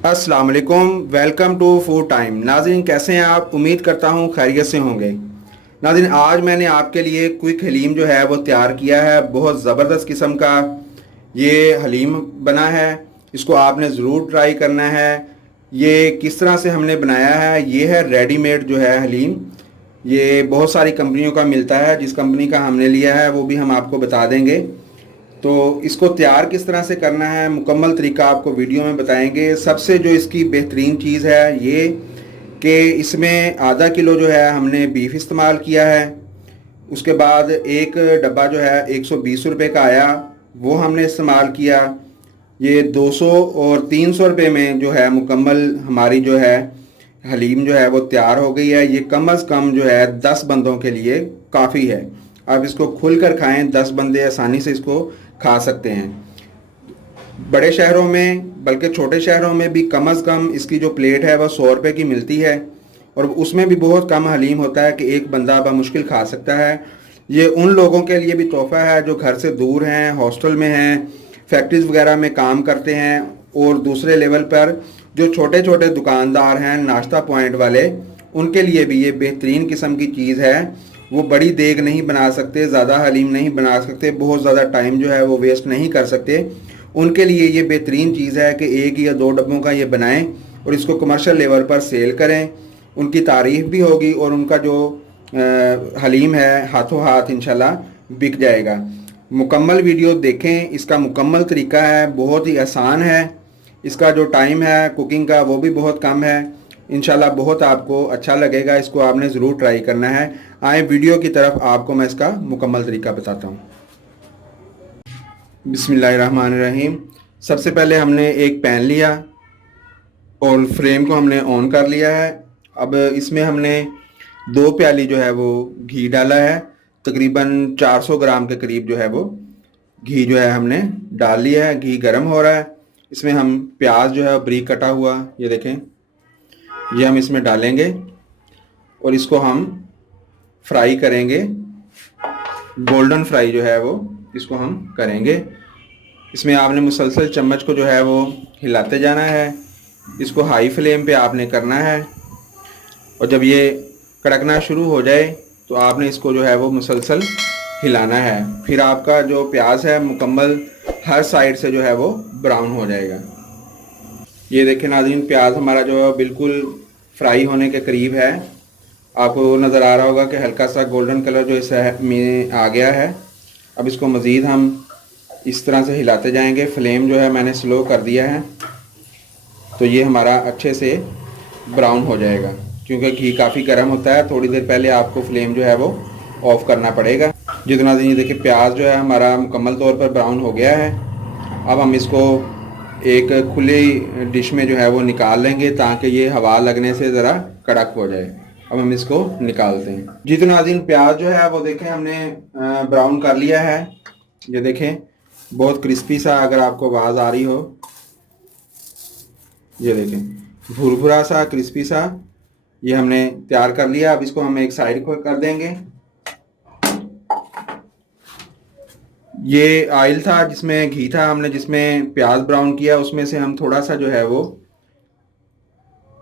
अस्सलाम वालेकुम, welcome to food time. नाज़रीन, कैसे हैं आप? उम्मीद करता हूँ खैरियत से होंगे। नाज़रीन, आज मैंने आपके लिए क्विक हलीम जो है वो तैयार किया है। बहुत ज़बरदस्त किस्म का ये हलीम बना है। इसको आपने ज़रूर ट्राई करना है। ये किस तरह से हमने बनाया है, ये है रेडीमेड जो है हलीम। ये बहुत सारी कंपनियों का मिलता है। जिस कंपनी का हमने लिया है वो भी हम आपको बता देंगे। तो इसको तैयार किस तरह से करना है, मुकम्मल तरीका आपको वीडियो में बताएंगे। सबसे जो इसकी बेहतरीन चीज़ है ये कि इसमें आधा किलो जो है हमने बीफ इस्तेमाल किया है। उसके बाद एक डब्बा जो है 120 रुपये का आया, वो हमने इस्तेमाल किया। ये 200 और 300 रुपये में जो है मुकम्मल हमारी जो है हलीम जो है वो तैयार हो गई है। ये कम अज़ कम जो है 10 बंदों के लिए काफ़ी है। आप इसको खुल कर खाएँ, 10 बंदे आसानी से इसको खा सकते हैं। बड़े शहरों में बल्कि छोटे शहरों में भी कम अज़ कम इसकी जो प्लेट है वह 100 रुपये की मिलती है, और उसमें भी बहुत कम हलीम होता है कि एक बंदा बमुश्किल खा सकता है। ये उन लोगों के लिए भी तोहफ़ा है जो घर से दूर हैं, हॉस्टल में हैं, फैक्ट्रीज़ वगैरह में काम करते हैं, और दूसरे लेवल पर जो छोटे छोटे दुकानदार हैं, नाश्ता पॉइंट वाले, उनके लिए भी ये बेहतरीन किस्म की चीज़ है। वो बड़ी देग नहीं बना सकते, ज़्यादा हलीम नहीं बना सकते, बहुत ज़्यादा टाइम जो है वो वेस्ट नहीं कर सकते। उनके लिए ये बेहतरीन चीज़ है कि एक या दो डब्बों का ये बनाएं और इसको कमर्शियल लेवल पर सेल करें। उनकी तारीफ़ भी होगी और उनका जो हलीम है हाथों हाथ इंशाल्लाह बिक जाएगा। मुकम्मल वीडियो देखें, इसका मुकम्मल तरीका है, बहुत ही आसान है। इसका जो टाइम है कुकिंग का वो भी बहुत कम है। इंशाल्लाह बहुत आपको अच्छा लगेगा, इसको आपने ज़रूर ट्राई करना है। आए वीडियो की तरफ, आपको मैं इसका मुकम्मल तरीका बताता हूँ। बिस्मिल्लाहिर्रहमानिर्रहीम। सबसे पहले हमने एक पैन लिया और फ्लेम को हमने ऑन कर लिया है। अब इसमें हमने 2 प्याली जो है वो घी डाला है। तकरीबन 400 ग्राम के करीब जो है वो घी जो है हमने डाल लिया है। घी गर्म हो रहा है। इसमें हम प्याज जो है बारीक कटा हुआ, ये देखें, ये हम इसमें डालेंगे और इसको हम फ्राई करेंगे। गोल्डन फ्राई जो है वो इसको हम करेंगे। इसमें आपने मुसलसल चम्मच को जो है वो हिलाते जाना है। इसको हाई फ्लेम पे आपने करना है, और जब ये कड़कना शुरू हो जाए तो आपने इसको जो है वो मुसलसल हिलाना है। फिर आपका जो प्याज है मुकम्मल हर साइड से जो है वो ब्राउन हो जाएगा। ये देखें नाज़रीन, प्याज हमारा जो है बिल्कुल फ्राई होने के करीब है। आपको नज़र आ रहा होगा कि हल्का सा गोल्डन कलर जो इस में आ गया है। अब इसको मज़ीद हम इस तरह से हिलाते जाएंगे। फ्लेम जो है मैंने स्लो कर दिया है, तो ये हमारा अच्छे से ब्राउन हो जाएगा। क्योंकि घी काफ़ी गर्म होता है, थोड़ी देर पहले आपको फ्लेम जो है वो ऑफ़ करना पड़ेगा। जितना ये देखिए प्याज जो है हमारा मुकम्मल तौर पर ब्राउन हो गया है। अब हम इसको एक खुली डिश में जो है वो निकाल लेंगे ताकि ये हवा लगने से ज़रा कड़क हो जाए। अब हम इसको निकालते हैं। जी तो नाज़रीन, प्याज जो है वो देखें हमने ब्राउन कर लिया है। ये देखें बहुत क्रिस्पी सा, अगर आपको आवाज़ आ रही हो, ये देखें भुरभुरा सा क्रिस्पी सा ये हमने तैयार कर लिया। अब इसको हम एक साइड को कर देंगे। ये ऑयल था जिसमें घी था, हमने जिसमें प्याज ब्राउन किया उसमें से हम थोड़ा सा जो है वो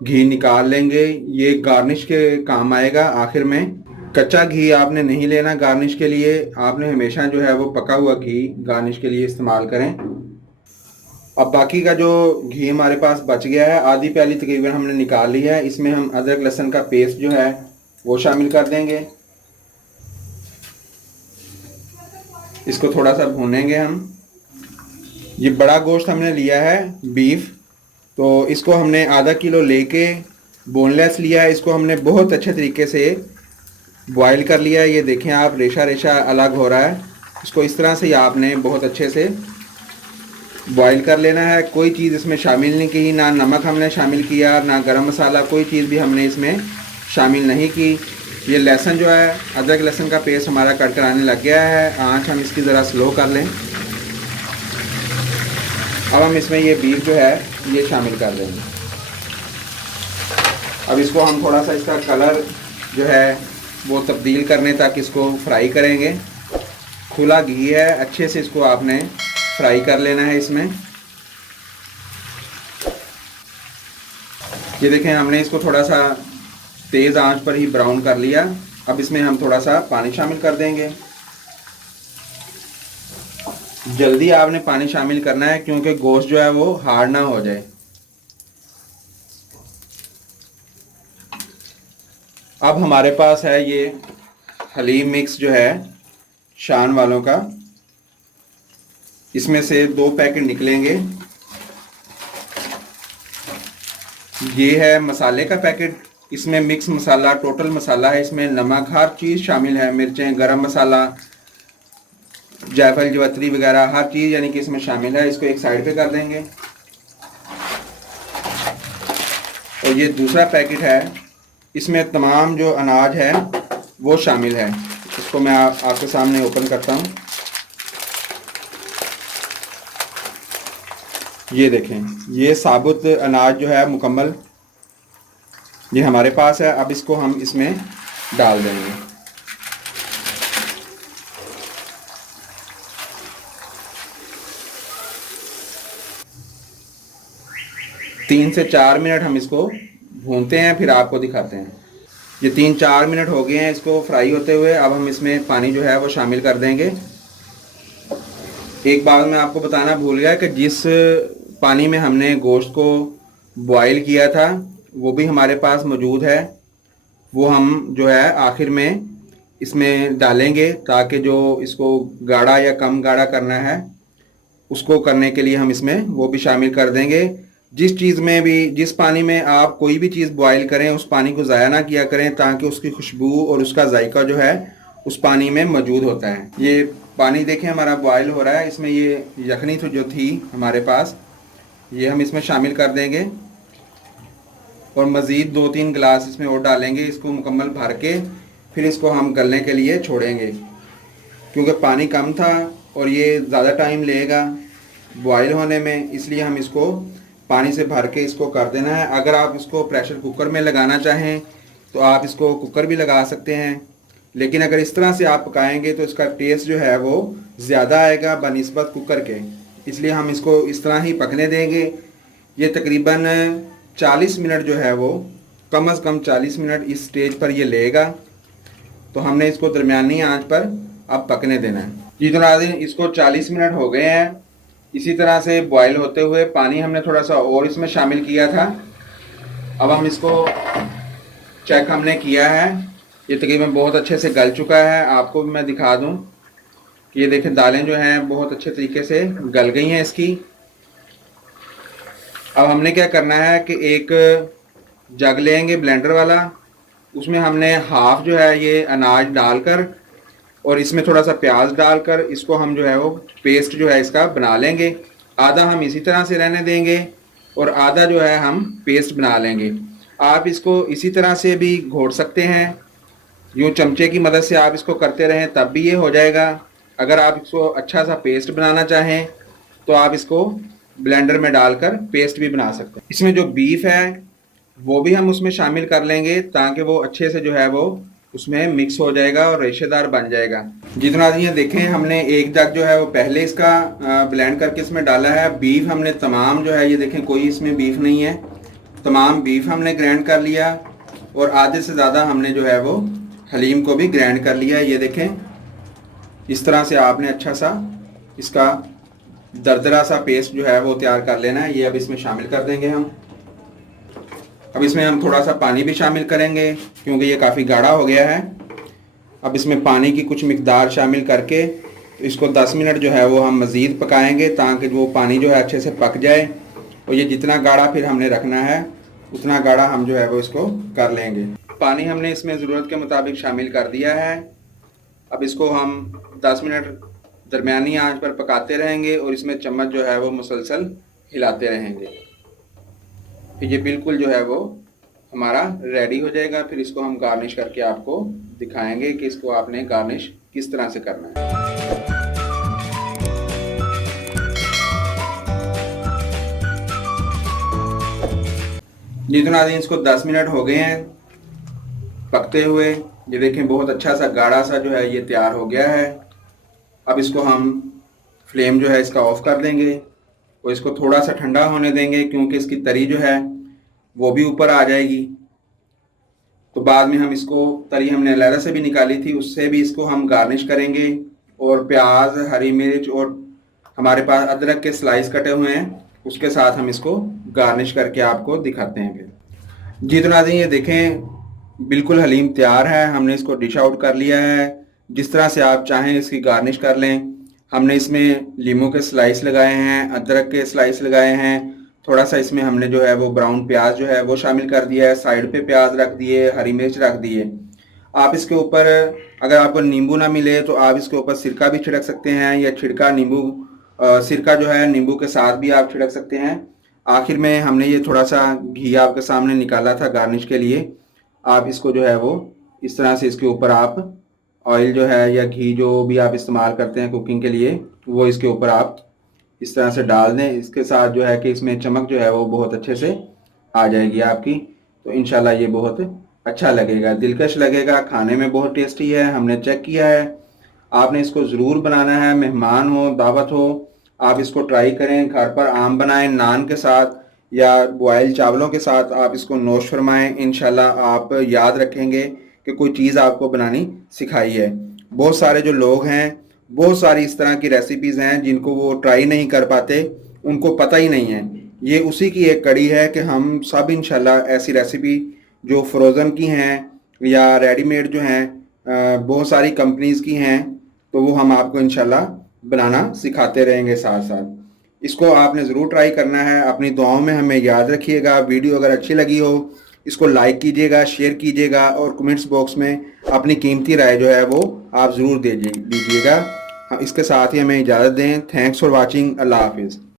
घी निकाल लेंगे। ये गार्निश के काम आएगा आखिर में। कच्चा घी आपने नहीं लेना गार्निश के लिए, आपने हमेशा जो है वो पका हुआ घी गार्निश के लिए इस्तेमाल करें। अब बाकी का जो घी हमारे पास बच गया है, आधी प्याली तकरीबन हमने निकाल ली है। इसमें हम अदरक लहसुन का पेस्ट जो है वो शामिल कर देंगे। इसको थोड़ा सा भूनेंगे हम। ये बड़ा गोश्त हमने लिया है बीफ, तो इसको हमने आधा किलो लेके बोनलेस लिया है। इसको हमने बहुत अच्छे तरीके से बॉईल कर लिया है। ये देखें आप, रेशा रेशा अलग हो रहा है। इसको इस तरह से ही आपने बहुत अच्छे से बॉईल कर लेना है। कोई चीज़ इसमें शामिल नहीं की, ना नमक हमने शामिल किया, ना गरम मसाला, कोई चीज़ भी हमने इसमें शामिल नहीं की। ये लहसुन जो है, अदरक लहसुन का पेस्ट हमारा कड़कर आने लग गया है। आँच हम इसकी ज़रा स्लो कर लें। अब हम इसमें ये बीफ जो है ये शामिल कर देंगे। अब इसको हम थोड़ा सा इसका कलर जो है वो तब्दील करने तक इसको फ्राई करेंगे। खुला घी है, अच्छे से इसको आपने फ्राई कर लेना है इसमें। ये देखें हमने इसको थोड़ा सा तेज़ आंच पर ही ब्राउन कर लिया। अब इसमें हम थोड़ा सा पानी शामिल कर देंगे। जल्दी आपने पानी शामिल करना है क्योंकि गोश्त जो है वो हार्ड ना हो जाए। अब हमारे पास है ये हलीम मिक्स जो है शान वालों का, इसमें से 2 पैकेट निकलेंगे। ये है मसाले का पैकेट, इसमें मिक्स मसाला टोटल मसाला है, इसमें नमक हर चीज़ शामिल है, मिर्चें, गरम मसाला, जायफल, जवत्री वगैरह हर चीज़ यानी कि इसमें शामिल है। इसको एक साइड पे कर देंगे। और ये दूसरा पैकेट है, इसमें तमाम जो अनाज है वो शामिल है। इसको मैं आपके सामने ओपन करता हूँ। ये देखें, ये साबुत अनाज जो है मुकम्मल ये हमारे पास है। अब इसको हम इसमें डाल देंगे। तीन से 4 मिनट हम इसको भूनते हैं, फिर आपको दिखाते हैं। ये 3-4 मिनट हो गए हैं इसको फ्राई होते हुए। अब हम इसमें पानी जो है वो शामिल कर देंगे। एक बात मैं आपको बताना भूल गया कि जिस पानी में हमने गोश्त को बॉईल किया था वो भी हमारे पास मौजूद है। वो हम जो है आखिर में इसमें डालेंगे ताकि जो इसको गाढ़ा या कम गाढ़ा करना है उसको करने के लिए हम इसमें वो भी शामिल कर देंगे। जिस चीज़ में भी, जिस पानी में आप कोई भी चीज़ बॉईल करें उस पानी को ज़ाया ना किया करें ताकि उसकी खुशबू और उसका जायका जो है उस पानी में मौजूद होता है। ये पानी देखें हमारा बॉईल हो रहा है। इसमें ये यखनी तो जो थी हमारे पास ये हम इसमें शामिल कर देंगे और मज़ीद 2-3 गिलास इसमें और डालेंगे। इसको मुकम्मल भर के फिर इसको हम गलने के लिए छोड़ेंगे क्योंकि पानी कम था और ये ज़्यादा टाइम लेगा बॉईल होने में, इसलिए हम इसको पानी से भर के इसको कर देना है। अगर आप इसको प्रेशर कुकर में लगाना चाहें तो आप इसको कुकर भी लगा सकते हैं, लेकिन अगर इस तरह से आप पकाएंगे तो इसका टेस्ट जो है वो ज़्यादा आएगा बनिस्बत कुकर के, इसलिए हम इसको इस तरह ही पकने देंगे। ये तकरीबन 40 मिनट जो है वो कम से कम 40 मिनट इस स्टेज पर ये लेगा। तो हमने इसको दरमियानी आंच पर अब पकने देना है। जी तो नाज़रीन, इसको 40 मिनट हो गए हैं इसी तरह से बॉयल होते हुए। पानी हमने थोड़ा सा और इसमें शामिल किया था। अब हम इसको चेक हमने किया है, ये तकरीबन बहुत अच्छे से गल चुका है। आपको भी मैं दिखा दूं कि ये देखें दालें जो हैं बहुत अच्छे तरीके से गल गई हैं इसकी। अब हमने क्या करना है कि एक जग लेंगे ब्लेंडर वाला, उसमें हमने हाफ जो है ये अनाज डालकर और इसमें थोड़ा सा प्याज डालकर इसको हम जो है वो पेस्ट जो है इसका बना लेंगे। आधा हम इसी तरह से रहने देंगे और आधा जो है हम पेस्ट बना लेंगे। आप इसको इसी तरह से भी घोट सकते हैं, यूँ चमचे की मदद से आप इसको करते रहें तब भी ये हो जाएगा। अगर आप इसको अच्छा सा पेस्ट बनाना चाहें तो आप इसको ब्लेंडर में डालकर पेस्ट भी बना सकते हैं। इसमें जो बीफ है वो भी हम उसमें शामिल कर लेंगे ताकि वो अच्छे से जो है वो उसमें मिक्स हो जाएगा और रेशेदार बन जाएगा। जितना ये देखें हमने एक जग जो है वो पहले इसका ब्लेंड करके इसमें डाला है। बीफ हमने तमाम जो है ये देखें कोई इसमें बीफ नहीं है, तमाम बीफ हमने ग्राइंड कर लिया और आधे से ज़्यादा हमने जो है वो हलीम को भी ग्राइंड कर लिया। ये देखें इस तरह से आपने अच्छा सा इसका दरदरा सा पेस्ट जो है वो तैयार कर लेना है। ये अब इसमें शामिल कर देंगे हम। अब इसमें हम थोड़ा सा पानी भी शामिल करेंगे क्योंकि ये काफ़ी गाढ़ा हो गया है। अब इसमें पानी की कुछ मिकदार शामिल करके तो इसको 10 मिनट जो है वो हम मज़ीद पकाएंगे ताकि वो पानी जो है अच्छे से पक जाए। और ये जितना गाढ़ा फिर हमने रखना है उतना गाढ़ा हम जो है वो इसको कर लेंगे। पानी हमने इसमें ज़रूरत के मुताबिक शामिल कर दिया है। अब इसको हम 10 मिनट दरमियानी आंच पर पकाते रहेंगे और इसमें चम्मच जो है वो मुसलसल हिलाते रहेंगे। फिर ये बिल्कुल जो है वो हमारा रेडी हो जाएगा। फिर इसको हम गार्निश करके आपको दिखाएंगे कि इसको आपने गार्निश किस तरह से करना है। जी तो नाज़रीन, इसको 10 मिनट हो गए हैं पकते हुए। ये देखें बहुत अच्छा सा गाढ़ा सा जो है ये तैयार हो गया है। अब इसको हम फ्लेम जो है इसका ऑफ कर देंगे और इसको थोड़ा सा ठंडा होने देंगे क्योंकि इसकी तरी जो है वो भी ऊपर आ जाएगी। तो बाद में हम इसको, तरी हमने अलहदा से भी निकाली थी, उससे भी इसको हम गार्निश करेंगे। और प्याज, हरी मिर्च और हमारे पास अदरक के स्लाइस कटे हुए हैं, उसके साथ हम इसको गार्निश करके आपको दिखाते हैं फिर। जी तो नाज़रीन, ये देखें बिल्कुल हलीम तैयार है। हमने इसको डिश आउट कर लिया है। जिस तरह से आप चाहें इसकी गार्निश कर लें। हमने इसमें लीमू के स्लाइस लगाए हैं, अदरक के स्लाइस लगाए हैं, थोड़ा सा इसमें हमने जो है वो ब्राउन प्याज जो है वो शामिल कर दिया है, साइड पे प्याज रख दिए, हरी मिर्च रख दिए। आप इसके ऊपर, अगर आपको नींबू ना मिले तो आप इसके ऊपर सिरका भी छिड़क सकते हैं, या छिड़का नींबू, सिरका जो है नींबू के साथ भी आप छिड़क सकते हैं। आखिर में हमने ये थोड़ा सा घी आपके सामने निकाला था गार्निश के लिए। आप इसको जो है वो इस तरह से इसके ऊपर आप ऑयल जो है या घी जो भी आप इस्तेमाल करते हैं कुकिंग के लिए, वो इसके ऊपर आप इस तरह से डाल दें। इसके साथ जो है कि इसमें चमक जो है वो बहुत अच्छे से आ जाएगी आपकी। तो इंशाल्लाह ये बहुत अच्छा लगेगा, दिलकश लगेगा, खाने में बहुत टेस्टी है। हमने चेक किया है। आपने इसको ज़रूर बनाना है, मेहमान हो, दावत हो, आप इसको ट्राई करें। घर पर आम बनाएं नान के साथ या बॉयल चावलों के साथ, आप इसको नोश फरमाएं। इंशाल्लाह आप याद रखेंगे कि कोई चीज़ आपको बनानी सिखाई है। बहुत सारे जो लोग हैं, बहुत सारी इस तरह की रेसिपीज़ हैं जिनको वो ट्राई नहीं कर पाते, उनको पता ही नहीं है। ये उसी की एक कड़ी है कि हम सब इंशाल्लाह ऐसी रेसिपी जो फ्रोज़न की हैं या रेडीमेड जो हैं, बहुत सारी कंपनीज़ की हैं, तो वो हम आपको इंशाल्लाह बनाना सिखाते रहेंगे साथ साथ। इसको आपने ज़रूर ट्राई करना है। अपनी दुआओं में हमें याद रखिएगा। वीडियो अगर अच्छी लगी हो, इसको लाइक कीजिएगा, शेयर कीजिएगा और कमेंट्स बॉक्स में अपनी कीमती राय जो है वो आप ज़रूर दीजिएगा। इसके साथ ही हमें इजाज़त दें। Thanks for watching. अल्लाह हाफिज़।